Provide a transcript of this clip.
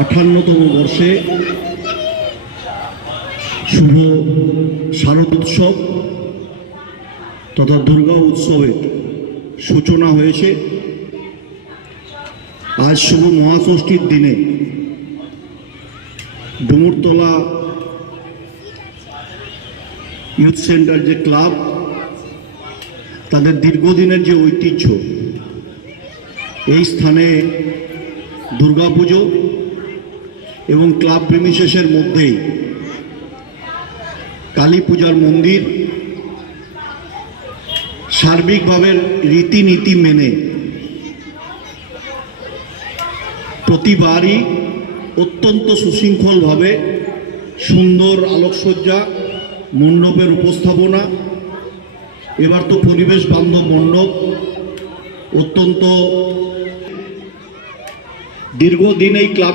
58তম বর্ষে শুভ শারদোৎসব তথা দুর্গা উৎসবের সূচনা হয়েছে। আজ শুভ মহাষষ্ঠীর দিনে ডুমুরতলা ইউথ সেন্টার যে ক্লাব, তাদের দীর্ঘদিনের যে ঐতিহ্য, এই স্থানে দুর্গাপুজো এবং ক্লাব প্রেমিসেসের মধ্যেই কালী পূজার মন্দির সার্বিকভাবে রীতিনীতি মেনে প্রতিবারই অত্যন্ত সুশৃঙ্খলভাবে সুন্দর আলোকসজ্জা, মণ্ডপের উপস্থাপনা। এবার তো পরিবেশ বান্ধব মণ্ডপ, অত্যন্ত দীর্ঘদিন এই ক্লাবে